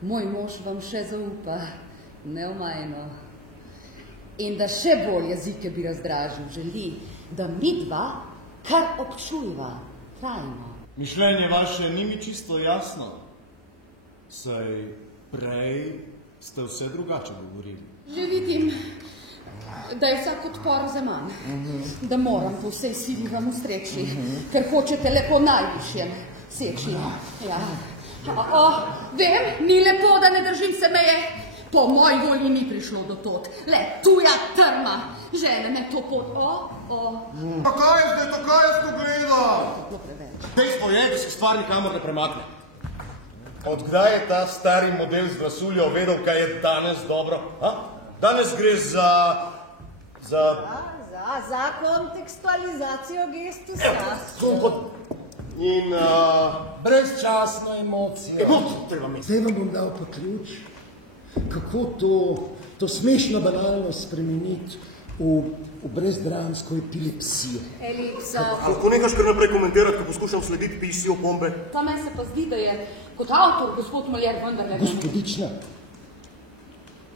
Moj mož vam še zaupa, neomajno. In da še bolj jezike bi razdražil, želi, da midva kar občujva trajno. Mišljenje vaše ni mi čisto jasno. Saj prej ste vse drugače govorili. Že vidim, da je vsak odpor za manj, da moram po vsej sili vam ustreči, ker hočete lepo najvišjem seči. Ja. Vem, ni lepo, da ne držim se meje. Po moji volji ni prišlo do tot. Le, tuja trma. Žene me to pot. Pa kaj je zdaj, to kaj jaz pogledam? Dejstvo je, da se stvar nikamor ne premakne. Odkdaj je ta stari model z glasuljo vedel, kaj je danes dobro? Danes gre za kontekstualizacijo gestusa. In brezčasno emocijo. Zdaj vam bom dal pa ključ, kako to smešno banalnost spremeniti v brezdramsko epilepsijo. Lahko nehaš kar naprej komentirati, ko poskušam slediti pisji opombe? Ta meni se pa zdi, da je kot avtor gospod Molière vendarle. Gospodična,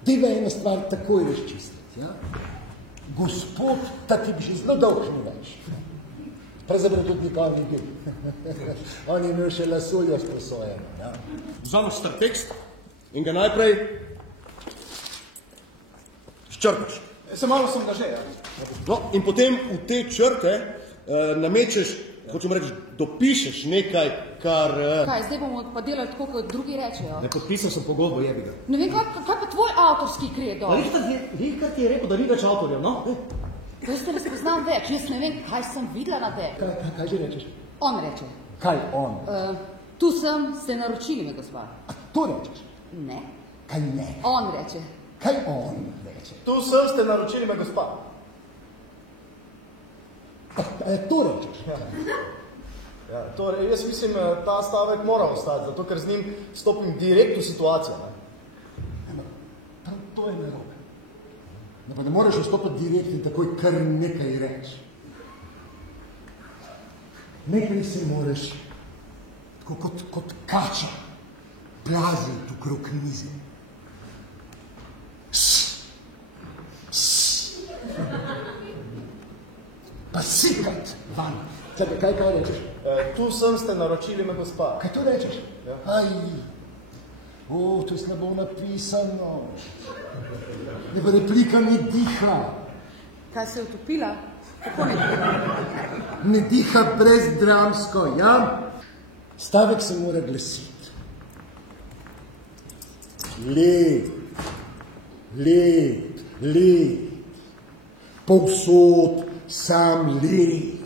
dajva ena stvar takoj razčistiti, ja? Gospod, ta ti bi še zelo dolg ne več. Pravzaprav tudi nikoli ni bil. On je imel še lasuljo sposojeno, ja? Vzameš star tekst in ga najprej ščrkaš. Malo sem ga že, ja. No, in potem v te črke namečeš, hočem reči, dopišeš nekaj, kar... Kaj, zdaj bomo pa delali tako, kot drugi rečejo? Ne, podpisal sem pogodbo, jebi ga. Ne vem, kaj pa tvoj avtorski kredo? Viktor ti je rekel, da ni več avtorjev, no? Jaz te ne spoznam več, jaz ne vem, kaj sem videla na te. Kaj že rečeš? On reče. Kaj on? Tu sem, ste naročili me, gospa. A to rečeš? Ne. Kaj ne? On reče. Kaj on reče? Tu sem, ste naročili me, gospa. To rečeš? Ja, torej, jaz mislim, ta stavek mora ostati, zato ker z njim stopim direkt v situacijo. To je narobe. No pa ne moreš vstopiti direkt in takoj kar nekaj reči. Nekaj se moraš, tako kot kača, plaziti okrog mize. Pa sikat van. Kaj rečeš? Tu sem, ste naročili me, gospa. Kaj to rečeš? Ja. Aj, to je slabo napisano. Ne pa replika ne diha. Kaj se je utopila? Kako ne diha? Ne diha brezdramsko, ja? Stavek se mora glasiti. Led. Povsod sam led.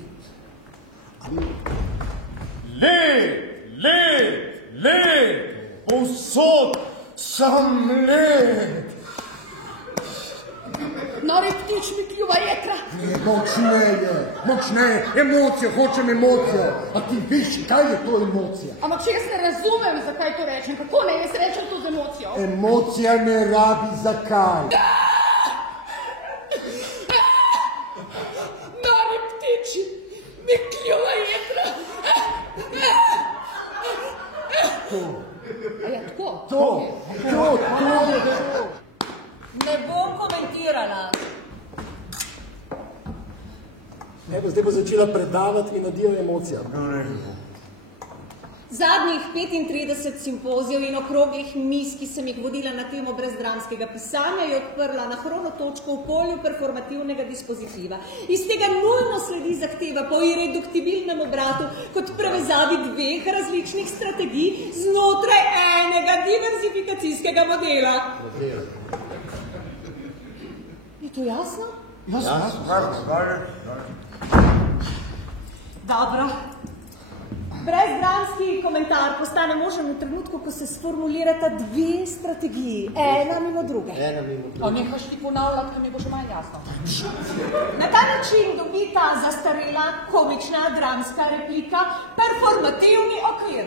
Led, povsod sam led. Nori ptič mi kljuva jetra. Močneje, emocijo, hočem emocijo. A ti viš, kaj je to emocija? Ampak če jaz ne razumem, zakaj to rečem, kako ne jaz rečem to z emocijo? Emocija ne rabi zakaj. Nori ptič mi kljuva jetra. A je tako? To. Ne bom komentirala. Evo, zdaj bo začela predavati in nadijo emocija. Zadnjih 35 simpozijev in okroglih miz, ki sem jih vodila na temo brezdramskega pisanja, je odprla na hronotočko v polju performativnega dispozitiva. Iz tega nujno sledi zahteva po irreduktibilnem obratu kot prevezavi dveh različnih strategij znotraj enega diverzifikacijskega modela. Je to jasno? Dobro. Brezdramski komentar postane možen v trenutku, ko se sformulirata dve strategiji, ena mimo druge. A nehaš ti ponavljati, ker mi bo še manj jasno. Na ta način dobi ta zastarela komična dramska replika performativni okvir.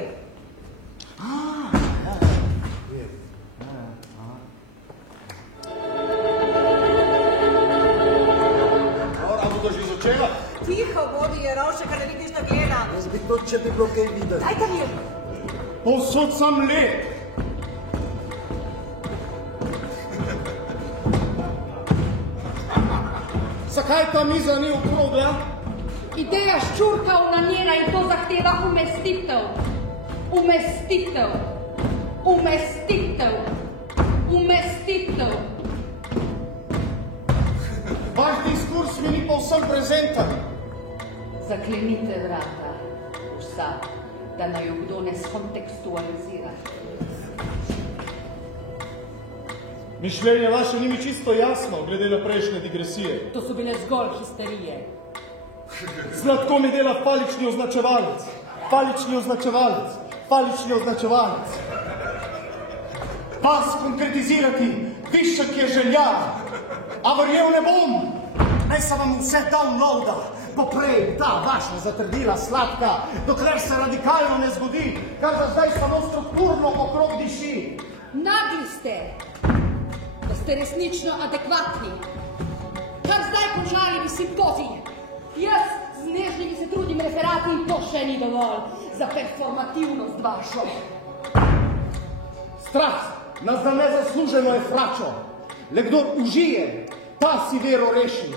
Tiho, vodi je ravše, kar ne vidiš, da gleda. Jaz bi to, če bi bilo kaj videti. Daj tam je. Povsod sam led. zakaj ta miza ni okrogla? Ideja ščurka onanira in to zahteva umestitev. Umestitev. Umestitev. Umestitev. Vaš diskurs mi ni povsem prezenten. Zaklenite vrata, vsak, da naj jo kdo ne skontekstualizira. Mišljenje vaše ni mi čisto jasno, glede na prejšnje digresije. To so bile zgolj histerije. Zlatko mi dela falični označevalec. Falični označevalec. Falični označevalec. Vas konkretizirati, višek je želja. A verjel ne bom, naj se vam vse downloada, poprej ta vaša zatrdila sladka, dokler se radikalno ne zgodi, kar za zdaj samo strukturno okrog diši. Nagli ste, da ste resnično adekvatni. Kar zdaj končali bi simpozij. Jaz z nežnimi se trudim referati in to še ni dovolj za performativnost vašo. Strah nas da nezasluženo je fračo. Le kdor užije, ta si vero reši.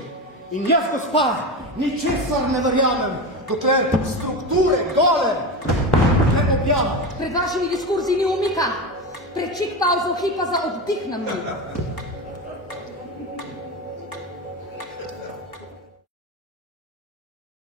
In jaz, gospa, ničesar ne verjamem, dokler strukture gole ne objavim. Pred vašimi diskurzi ni umika. Prečik pauzo hipa za oddih nam ni.